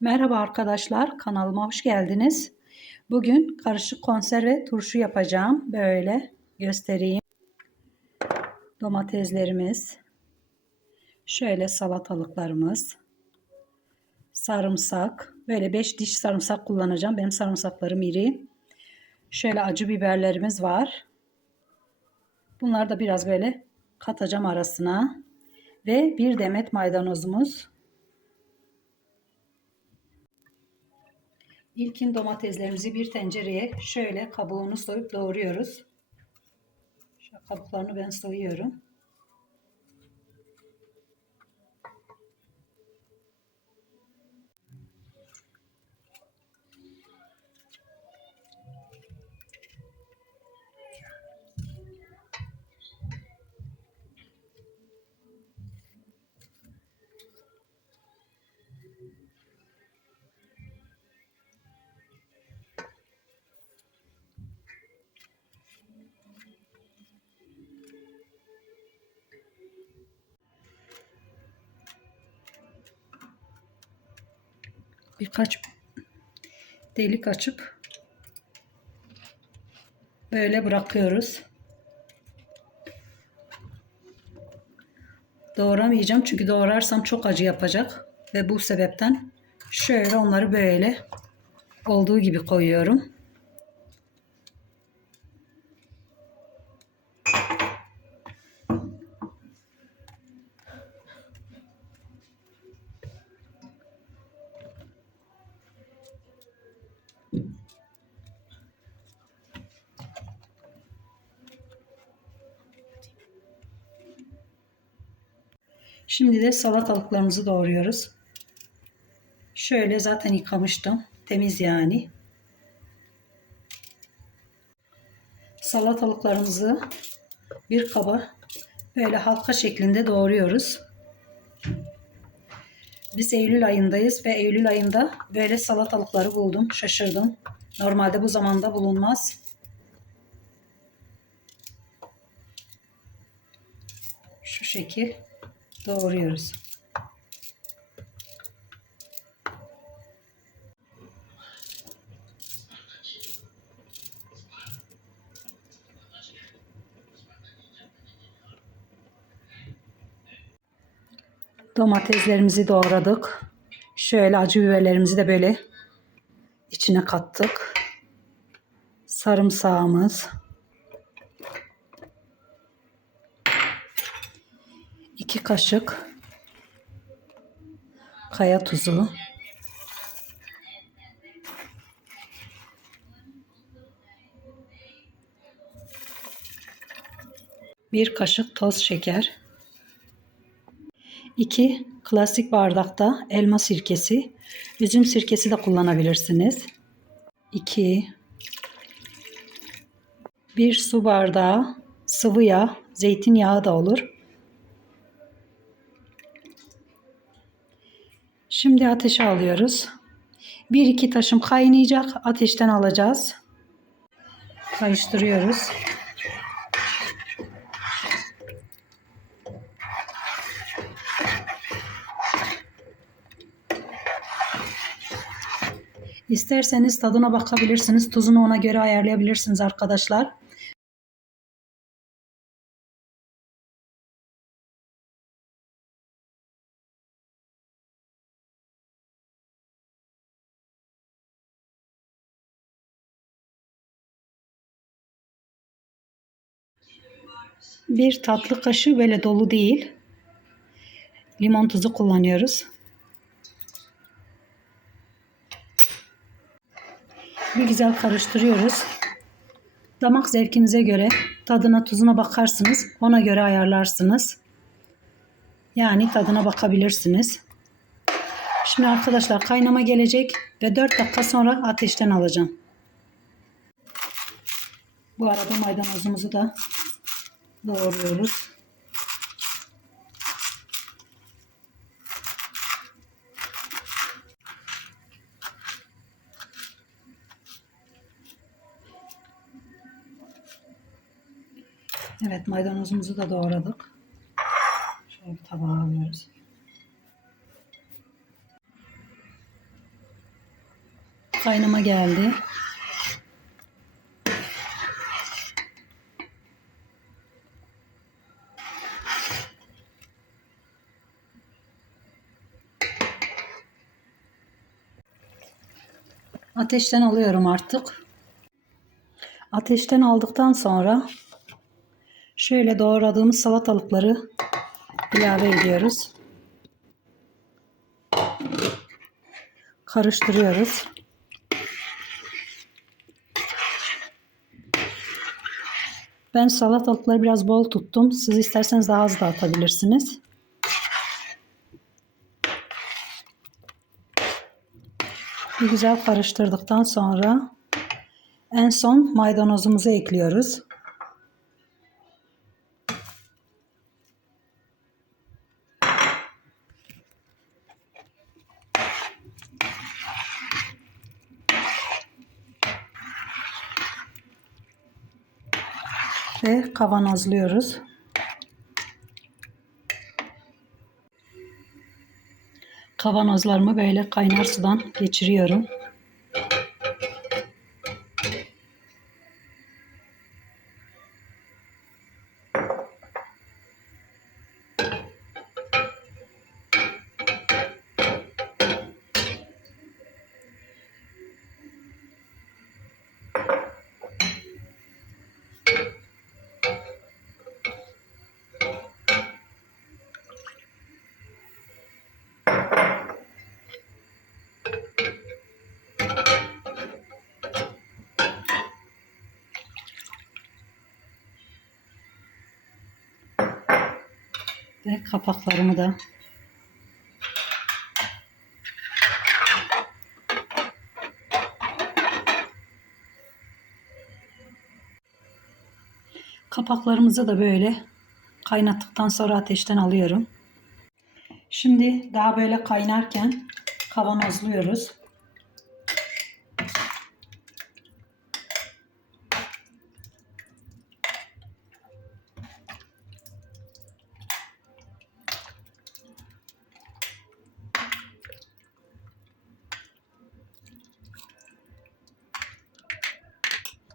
Merhaba arkadaşlar, kanalıma hoş geldiniz. Bugün karışık konserve turşu yapacağım. Böyle göstereyim. Domateslerimiz, şöyle salatalıklarımız, sarımsak, böyle 5 diş sarımsak kullanacağım. Benim sarımsaklarım iri. Şöyle acı biberlerimiz var. Bunları da biraz böyle katacağım arasına. Ve bir demet maydanozumuz. İlkin domateslerimizi bir tencereye şöyle kabuğunu soyup doğruyoruz. Şu kabuklarını ben soyuyorum. Birkaç delik açıp böyle bırakıyoruz. Doğramayacağım çünkü doğrarsam çok acı yapacak ve bu sebepten şöyle onları böyle olduğu gibi koyuyorum. Şimdi de salatalıklarımızı doğruyoruz. Şöyle zaten yıkamıştım. Temiz yani. Salatalıklarımızı bir kaba böyle halka şeklinde doğruyoruz. Biz Eylül ayındayız ve Eylül ayında böyle salatalıkları buldum. Şaşırdım. Normalde bu zamanda bulunmaz. Şu şekil doğruyoruz. Domateslerimizi doğradık. Şöyle acı biberlerimizi de böyle içine kattık. Sarımsağımız. 2 kaşık kaya tuzu. Bir kaşık toz şeker. 2 klasik bardakta elma sirkesi, üzüm sirkesi de kullanabilirsiniz. 2 1 su bardağı sıvı yağ, zeytinyağı da olur. Şimdi ateşe alıyoruz. Bir iki taşım kaynayacak. Ateşten alacağız. Karıştırıyoruz. İsterseniz tadına bakabilirsiniz. Tuzunu ona göre ayarlayabilirsiniz arkadaşlar. Bir tatlı kaşığı böyle dolu değil. Limon tuzu kullanıyoruz. Bir güzel karıştırıyoruz. Damak zevkinize göre tadına tuzuna bakarsınız. Ona göre ayarlarsınız. Yani tadına bakabilirsiniz. Şimdi arkadaşlar kaynama gelecek ve 4 dakika sonra ateşten alacağım. Bu arada maydanozumuzu da doğruyoruz. Evet maydanozumuzu da doğradık. Şöyle bir tabağa alıyoruz. Kaynama geldi. Ateşten alıyorum artık. Ateşten aldıktan sonra şöyle doğradığımız salatalıkları ilave ediyoruz. Karıştırıyoruz. Ben salatalıkları biraz bol tuttum. Siz isterseniz daha az da atabilirsiniz. Güzel karıştırdıktan sonra en son maydanozumuzu ekliyoruz. Ve kavanozluyoruz. Kavanozlarımı böyle kaynar sudan geçiriyorum. Ve kapaklarımı da Kapaklarımızı da böyle kaynattıktan sonra ateşten alıyorum. Şimdi daha böyle kaynarken kavanozluyoruz.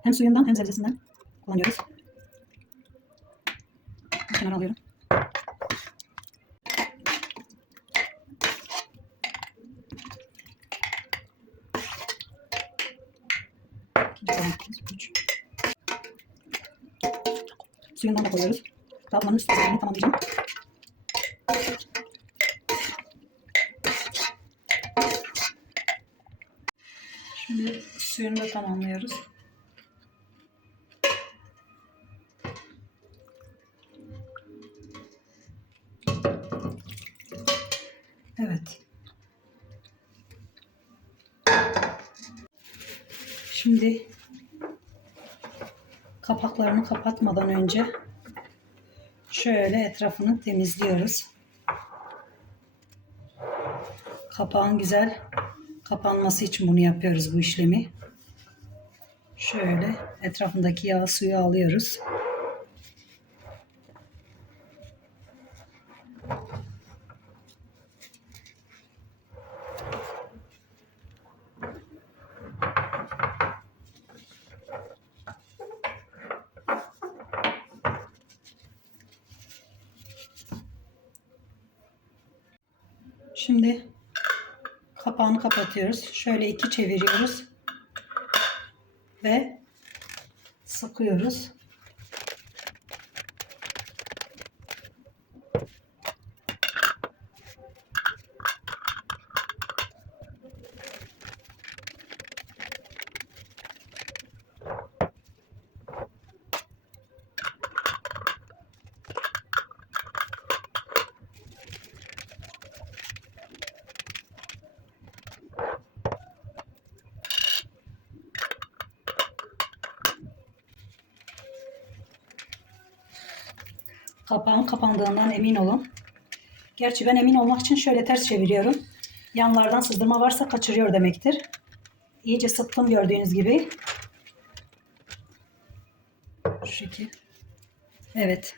Hem suyundan hem sebzesinden kullanıyoruz. Bir kenara alıyorum. Suyundan da koyuyoruz. Tablanın üstünü tamamlayacağım. Şimdi suyunu da tamamlıyoruz. Evet. Şimdi kapaklarını kapatmadan önce şöyle etrafını temizliyoruz. Kapağın güzel kapanması için bunu yapıyoruz bu işlemi. Şöyle etrafındaki yağ suyu alıyoruz. Şimdi kapağını kapatıyoruz. Şöyle iki çeviriyoruz. Ve sıkıyoruz. Kapağın kapandığından emin olun. Gerçi ben emin olmak için şöyle ters çeviriyorum. Yanlardan sızdırma varsa kaçırıyor demektir. İyice sıktım gördüğünüz gibi. Şu şekil. Evet.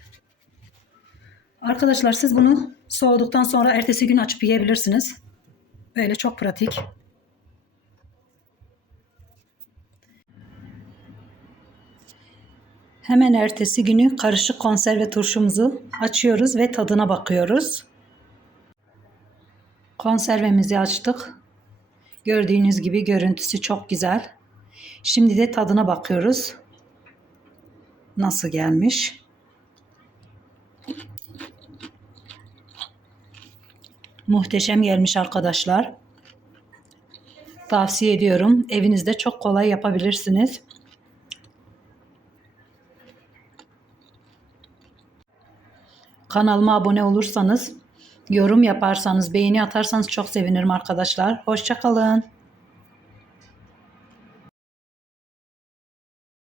Arkadaşlar siz bunu soğuduktan sonra ertesi gün açıp yiyebilirsiniz. Böyle çok pratik. Hemen ertesi günü karışık konserve turşumuzu açıyoruz ve tadına bakıyoruz. Konservemizi açtık. Gördüğünüz gibi görüntüsü çok güzel. Şimdi de tadına bakıyoruz. Nasıl gelmiş? Muhteşem gelmiş arkadaşlar. Tavsiye ediyorum. Evinizde çok kolay yapabilirsiniz. Kanalıma abone olursanız, yorum yaparsanız, beğeni atarsanız çok sevinirim arkadaşlar. Hoşçakalın.